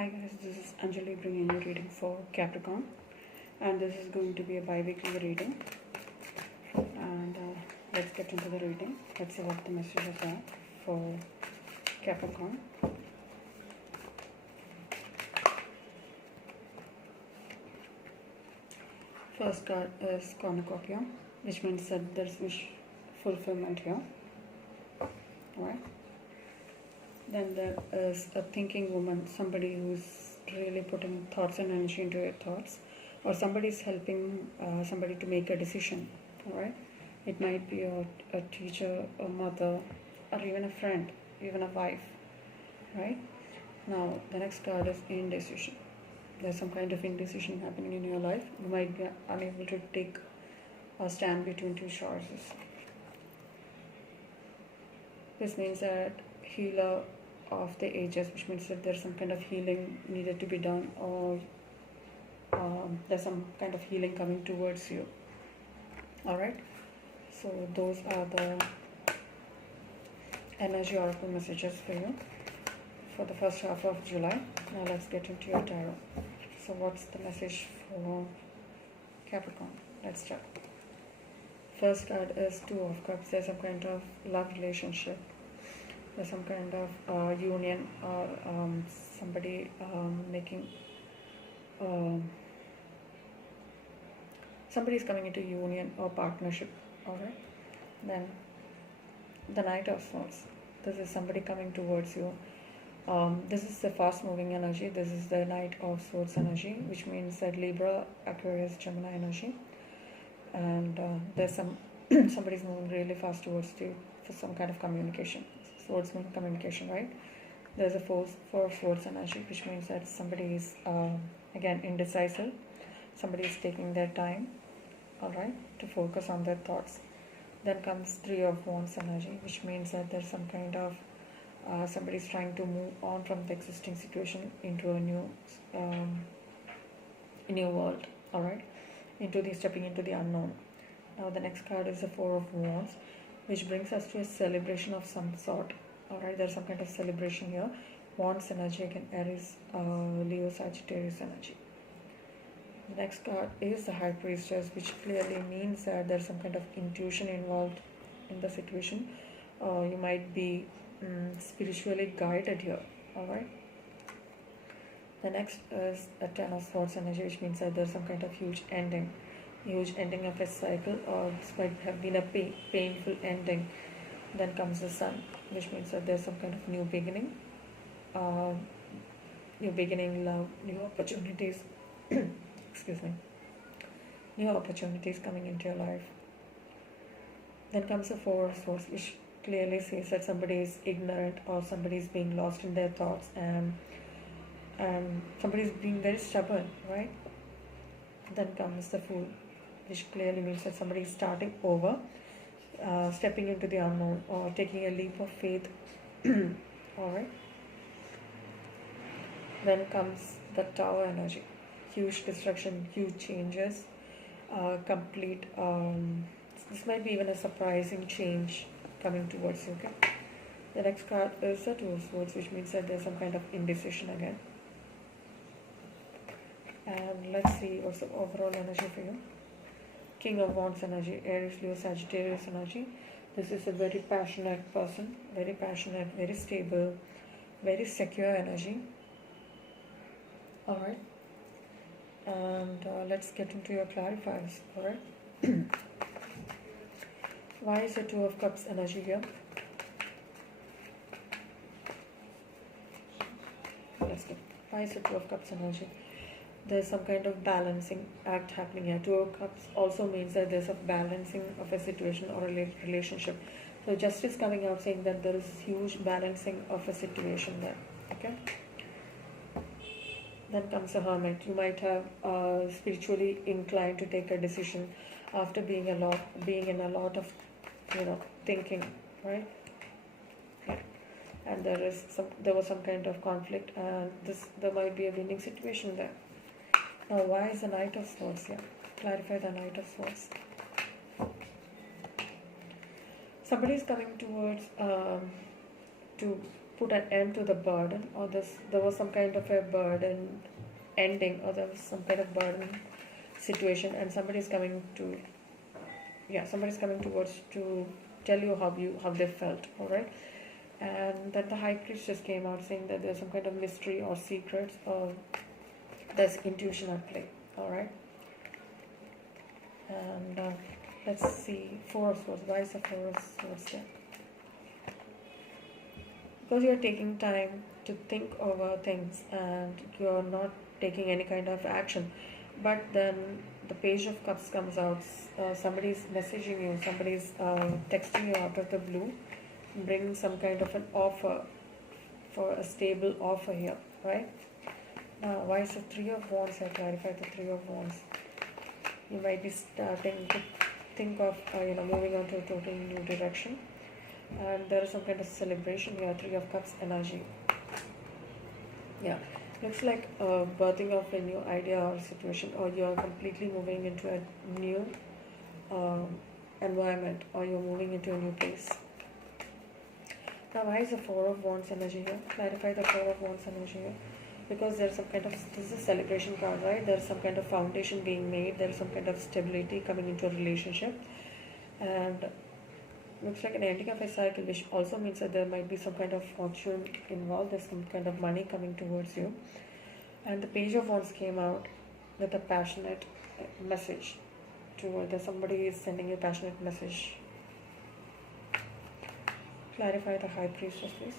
Hi guys, this is Anjali bringing you reading for Capricorn, and this is going to be a bi-weekly reading. And let's get into the reading. Let's see what the messages are for Capricorn. First card is cornucopia, which means that there's wish fulfillment here. Alright. Then there is a thinking woman, somebody who's really putting thoughts and energy into your thoughts, or somebody is helping somebody to make a decision. Alright, it might be a teacher, a mother, or even a friend, even a wife. Right now, the next card is indecision. There's some kind of indecision happening in your life. You might be unable to take a stand between two choices. This means that healer of the ages, which means that there's some kind of healing needed to be done, or there's some kind of healing coming towards you. Alright, so those are the energy oracle messages for you for the first half of July. Now let's get into your tarot. So what's the message for Capricorn? Let's check. First card is Two of Cups. There's some kind of love relationship. There's some kind of union, or somebody making somebody's coming into union or partnership. Alright, then the Knight of Swords. This is somebody coming towards you. This is the fast moving energy. This is the Knight of Swords energy, which means that Libra, Aquarius, Gemini energy, and there's somebody's moving really fast towards you for some kind of communication. Swords mean communication, right? There's a Four of Swords energy, which means that somebody is again indecisive. Somebody is taking their time, alright, to focus on their thoughts. Then comes Three of Wands energy, which means that there's some kind of somebody's trying to move on from the existing situation into a new world, alright, stepping into the unknown. Now the next card is the Four of Wands, which brings us to a celebration of some sort. Alright, there's some kind of celebration here. Wands energy, again Aries, Leo, Sagittarius energy. The next card is the High Priestess, which clearly means that there's some kind of intuition involved in the situation. You might be spiritually guided here. Alright. The next is a Ten of Swords energy, which means that there's some kind of huge ending of a cycle, or this might have been a painful ending. Then comes the Sun, which means that there's some kind of new beginning, love, new opportunities. Excuse me. New opportunities coming into your life. Then comes the Four of Swords, which clearly says that somebody is ignorant, or somebody is being lost in their thoughts, and somebody is being very stubborn, right? Then comes the Fool, which clearly means that somebody is starting over, stepping into the unknown, or taking a leap of faith. Alright. Then comes the Tower energy. Huge destruction, huge changes, complete. This might be even a surprising change coming towards you. Okay. The next card is the Two of Swords, which means that there's some kind of indecision again. And let's see what's the overall energy for you. King of Wands energy, Aries, Leo, Sagittarius energy. This is a very passionate person, very passionate, very stable, very secure energy. Alright. And let's get into your clarifiers. Alright. Why is the Two of Cups energy here? Let's go. Why is the Two of Cups energy? There's some kind of balancing act happening here. Two of Cups also means that there's a balancing of a situation or a relationship. So Justice coming out saying that there is huge balancing of a situation there. Okay. Then comes the Hermit. You might have spiritually inclined to take a decision after being in a lot of thinking, right? Okay. And there was some kind of conflict, and there might be a winning situation there. Now, why is the Knight of Swords here? Clarify the Knight of Swords. Somebody is coming towards to put an end to the burden, or there was some kind of a burden ending, or there was some kind of burden situation, and somebody's coming towards to tell you how they felt. All right. And then the High Priestess came out saying that there's some kind of mystery or secrets, or there's intuition at play. All right. And let's see, Four of Swords. Why is the Four of Swords there? Because you're taking time to think over things and you're not taking any kind of action. But then the Page of Cups comes out. Somebody's messaging you, somebody's texting you out of the blue, bringing some kind of an offer, for a stable offer here, right? Now, why is the Three of Wands? I clarified the Three of Wands. You might be starting to think of moving on to a totally new direction, and there is some kind of celebration here. Three of Cups energy. Yeah, looks like birthing of a new idea or situation, or you are completely moving into a new environment, or you're moving into a new place. Now, why is the Four of Wands energy here? Clarify the Four of Wands energy here. Because there's some kind of, this is a celebration card, right? There's some kind of foundation being made. There's some kind of stability coming into a relationship. And looks like an ending of a cycle, which also means that there might be some kind of fortune involved. There's some kind of money coming towards you. And the Page of Wands came out with a passionate message. That somebody is sending you a passionate message. Clarify the High Priestess, please.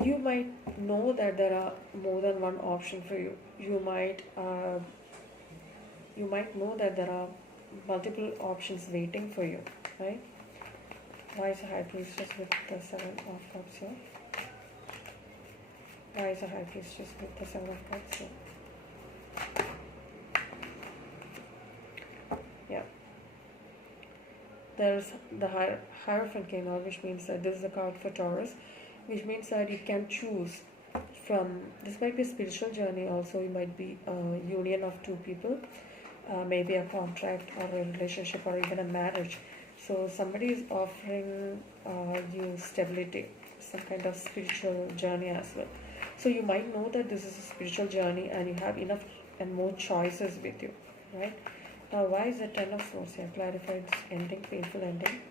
You might know that there are more than one option for you. You might know that there are multiple options waiting for you, right? Why is the High Priestess with the Seven of Cups here? Why is the High Priestess with the Seven of Cups here? Yeah. There's the Hierophant came out, which means that this is a card for Taurus, which means that you can choose from, this might be a spiritual journey also, it might be a union of two people, maybe a contract or a relationship or even a marriage. So somebody is offering you stability, some kind of spiritual journey as well. So you might know that this is a spiritual journey and you have enough and more choices with you, right? Now, why is the Ten of Swords here? Clarify this ending, painful ending.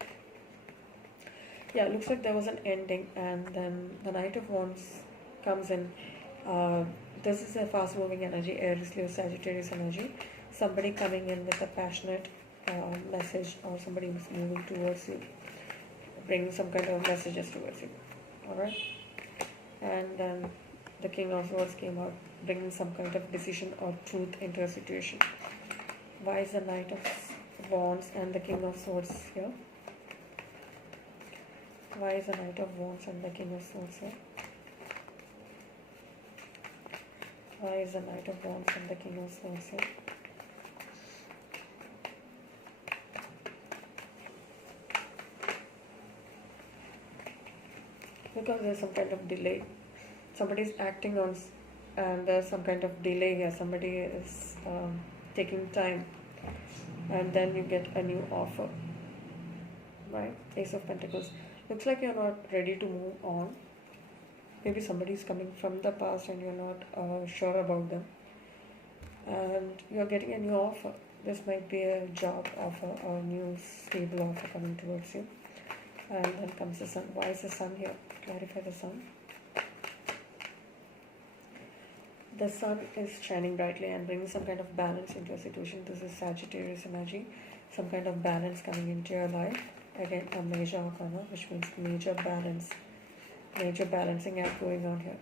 Yeah, it looks like there was an ending, and then the Knight of Wands comes in. This is a fast-moving energy, Aries, Leo, Sagittarius energy. Somebody coming in with a passionate message, or somebody who's moving towards you, bringing some kind of messages towards you. Alright? And then the King of Swords came out, bringing some kind of decision or truth into a situation. Why is the Knight of Wands and the King of Swords here? Why is the Knight of Wands and the King of Swords here? Why is the Knight of Wands and the King of Swords here? Because there's some kind of delay. Somebody is acting on, and there's some kind of delay here. Somebody is taking time, and then you get a new offer, right? Ace of Pentacles. Looks like you're not ready to move on. Maybe somebody is coming from the past and you're not sure about them, and you're getting a new offer. This might be a job offer or a new stable offer coming towards you. And then comes the Sun. Why is the Sun here? Clarify the Sun. The Sun is shining brightly and bringing some kind of balance into a situation. This is Sagittarius energy. Some kind of balance coming into your life. Again, a major arcana, which means major balance. Major balancing act going on here.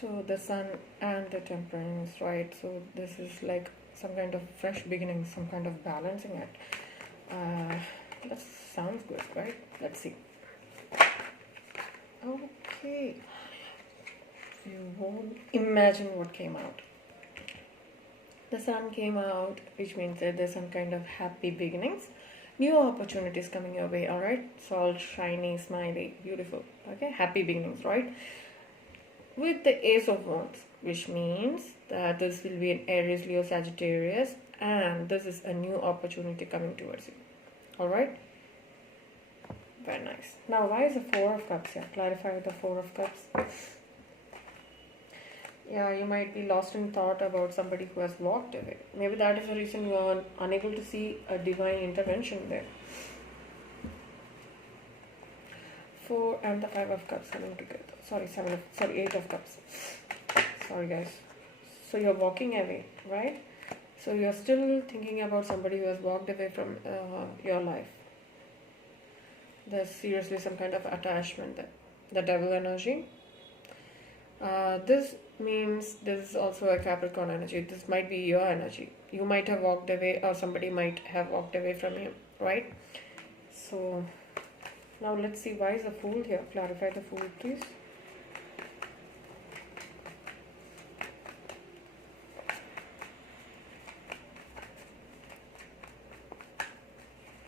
So the Sun and the Temperance, right? So this is like some kind of fresh beginning, some kind of balancing act. That sounds good, right? Let's see. Okay. You won't imagine what came out. The Sun came out, which means that there's some kind of happy beginnings. New opportunities coming your way, alright? It's all shiny, smiley, beautiful. Okay, happy beginnings, right? With the Ace of Wands, which means that this will be an Aries, Leo, Sagittarius, and this is a new opportunity coming towards you. Alright? Very nice. Now, why is the Four of Cups here? Clarify the Four of Cups. Yeah, you might be lost in thought about somebody who has walked away. Maybe that is the reason you are unable to see a divine intervention there. Four and the Five of Cups coming together. Sorry, Eight of Cups. Sorry, guys. So you're walking away, right? So you're still thinking about somebody who has walked away from your life. There's seriously some kind of attachment there. The Devil energy. This means this is also a Capricorn energy. This might be your energy. You might have walked away, or somebody might have walked away from you, right? So now let's see, why is the Fool here? Clarify the Fool, please.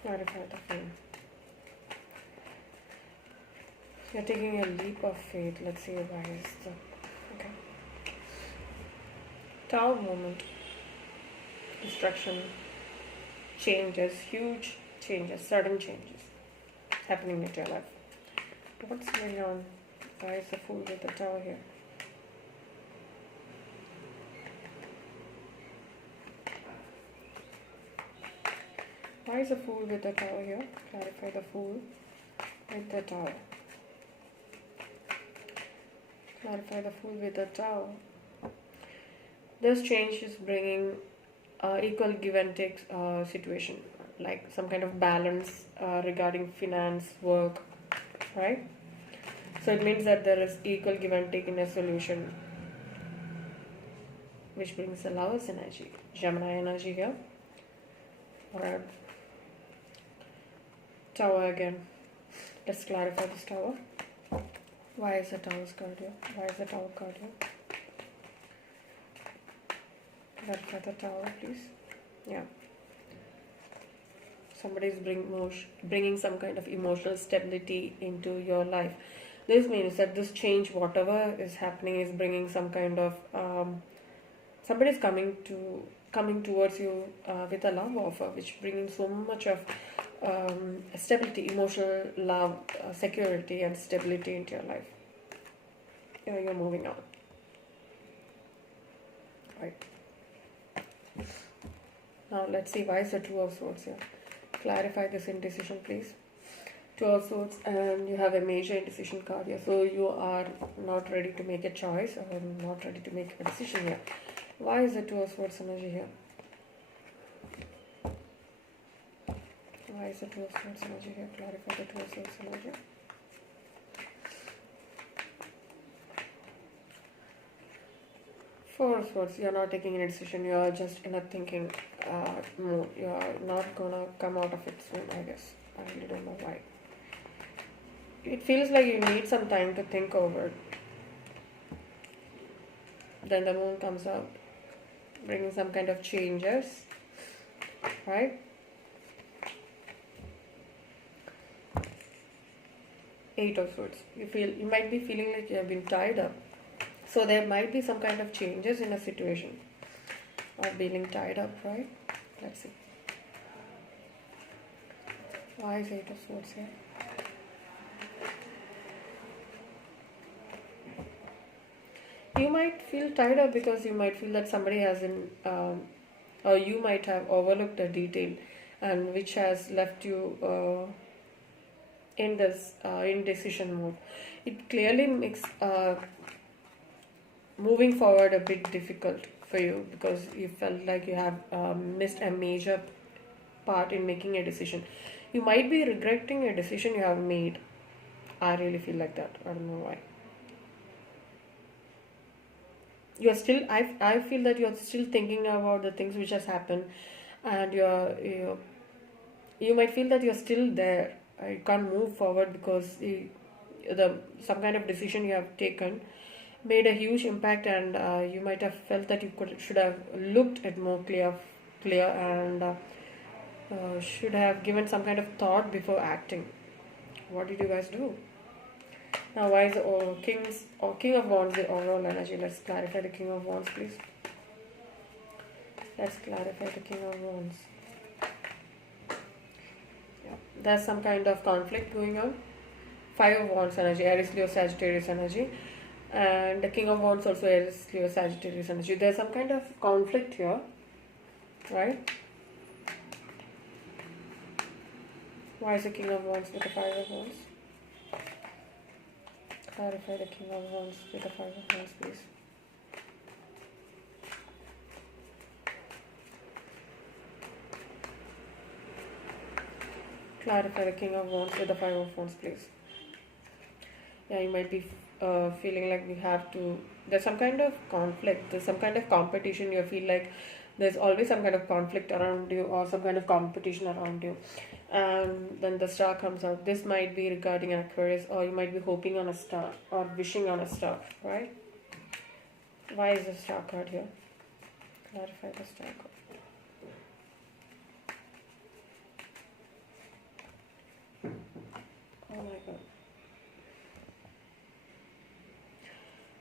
Clarify the Fool. You're taking a leap of faith. Let's see why is the... Okay. Tower moment. Destruction. Changes. Huge changes. Sudden changes happening in your life. What's going on? Why is the Fool with the Tower here? Why is the Fool with the Tower here? Clarify the Fool with the Tower. Clarify the Fool with the Tower. This change is bringing equal give and take situation, like some kind of balance regarding finance, work, right? So it means that there is equal give and take in a solution, which brings the Lover's energy, Gemini energy here. Alright. Tower again. Let's clarify this Tower. Why is the Tower's card here? Why is the Tower card here? Clarify the Tower, please. Yeah. Somebody is bringing some kind of emotional stability into your life. This means that this change, whatever is happening, is bringing some kind of somebody is coming towards you with a love offer, which bringing so much of stability, emotional love, security and stability into your life. Yeah, you're moving on. Right. Now let's see, why is the Two of Swords here? Clarify this indecision, please. Two of Swords, and you have a major indecision card here. So you are not ready to make a choice, or not ready to make a decision here. Why is the Two of Swords energy here? Why is the Two of Swords energy here? Clarify the Two of Swords energy. Four of Swords, you're not taking any decision. You're just in a thinking mood. You're not gonna come out of it soon, I guess. I really don't know why. It feels like you need some time to think over it. Then the Moon comes out, bringing some kind of changes, right? Eight of Swords. You might be feeling like you have been tied up. So there might be some kind of changes in a situation of feeling tied up, right? Let's see. Why is Eight of Swords here? You might feel tied up because you might feel that somebody hasn't, or you might have overlooked a detail, and which has left you in this indecision mode. It clearly makes moving forward a bit difficult for you, because you felt like you have missed a major part in making a decision. You might be regretting a decision you have made. I really feel like that. I don't know why. You're still, I feel that you're still thinking about the things which has happened, and you might feel that you're still there. You can't move forward because some kind of decision you have taken made a huge impact, and you might have felt that you should have looked at more clear and should have given some kind of thought before acting. What did you guys do? Now, why is the King of Wands the overall energy? Let's clarify the King of Wands, please. Let's clarify the King of Wands. There's some kind of conflict going on. Five of Wands energy, Aries, Leo, Sagittarius energy. And the King of Wands also Aries, Leo, Sagittarius energy. There's some kind of conflict here, right? Why is the King of Wands with the Five of Wands? Clarify the King of Wands with the Five of Wands, please. Clarify the King of Wands with the Five of Wands, please. Yeah, you might be feeling like we have to. There's some kind of conflict. There's some kind of competition. You feel like there's always some kind of conflict around you or some kind of competition around you. And then the star comes out. This might be regarding an Aquarius, or you might be hoping on a star or wishing on a star, right? Why is the star card here? Clarify the star card. Oh my god.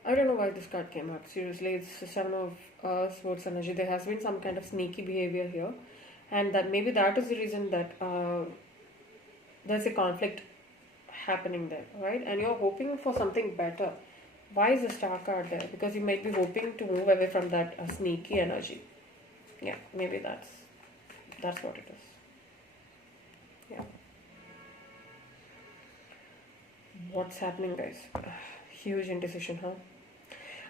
I don't know why this card came out. Seriously, it's the Seven of Swords energy. There has been some kind of sneaky behavior here. And that maybe that is the reason that there's a conflict happening there, right? And you're hoping for something better. Why is the star card there? Because you might be hoping to move away from that sneaky energy. Yeah, maybe that's what it is. Yeah. What's happening, guys? Huge indecision, huh?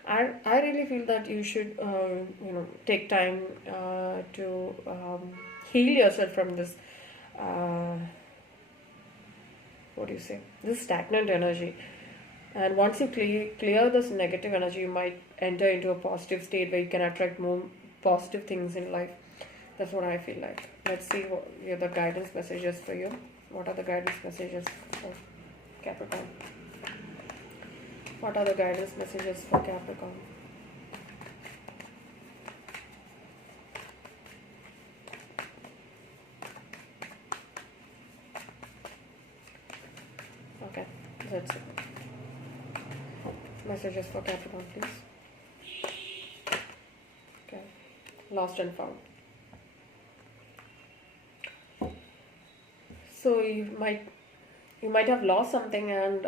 I really feel that you should take time to heal yourself from this what do you say, this stagnant energy. And once you clear this negative energy, you might enter into a positive state where you can attract more positive things in life. That's what I feel like. Let's see what are the guidance messages for you. What are the guidance messages for Capricorn? What are the guidance messages for Capricorn? Okay, that's it. Messages for Capricorn, please. Okay, lost and found. So you might have lost something, and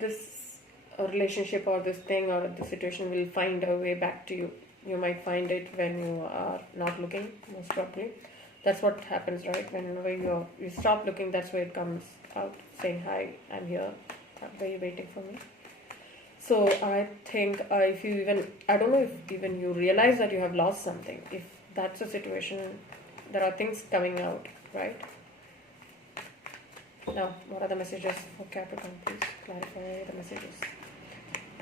this relationship or this thing or this situation will find a way back to you. You might find it when you are not looking, most probably. That's what happens, right? Whenever you stop looking, that's where it comes out, saying, hi, I'm here. Were you waiting for me? So I think if you even, I don't know if even you realize that you have lost something. If that's a situation, there are things coming out, right? Now, what are the messages for Capricorn? Please clarify the messages.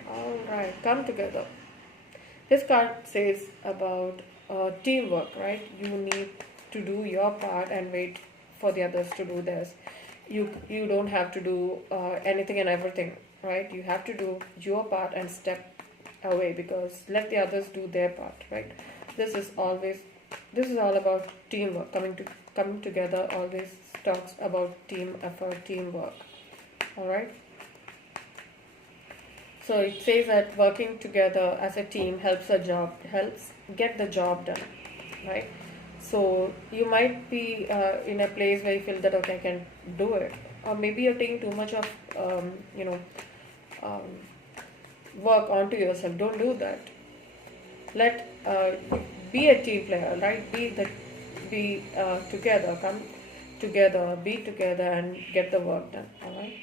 Alright, come together. This card says about teamwork, right? You need to do your part and wait for the others to do theirs. You don't have to do anything and everything, right? You have to do your part and step away, because let the others do their part, right? This is all about teamwork. Coming together always talks about team effort, teamwork. Alright? So it says that working together as a team helps get the job done, right? So you might be in a place where you feel that, okay, I can do it. Or maybe you're taking too much of, work onto yourself. Don't do that. Be a team player, right? Be together, come together, be together and get the work done, alright?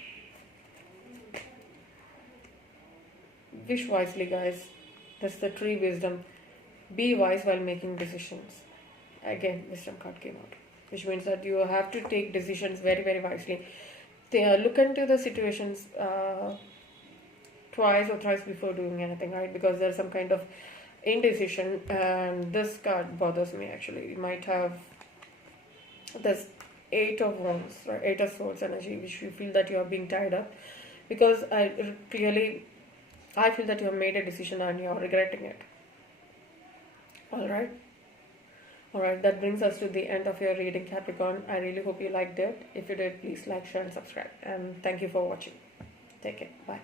Wish wisely, guys. That's the tree wisdom. Be wise while making decisions. Again, wisdom card came out, which means that you have to take decisions very, very wisely. Look into the situations twice or thrice before doing anything, right? Because there's some kind of indecision, and this card bothers me actually. You might have this Eight of Wands or Eight of Swords energy, which you feel that you are being tied up, because I feel that you have made a decision and you are regretting it. Alright, that brings us to the end of your reading, Capricorn. I really hope you liked it. If you did, please like, share and subscribe. And thank you for watching. Take care. Bye.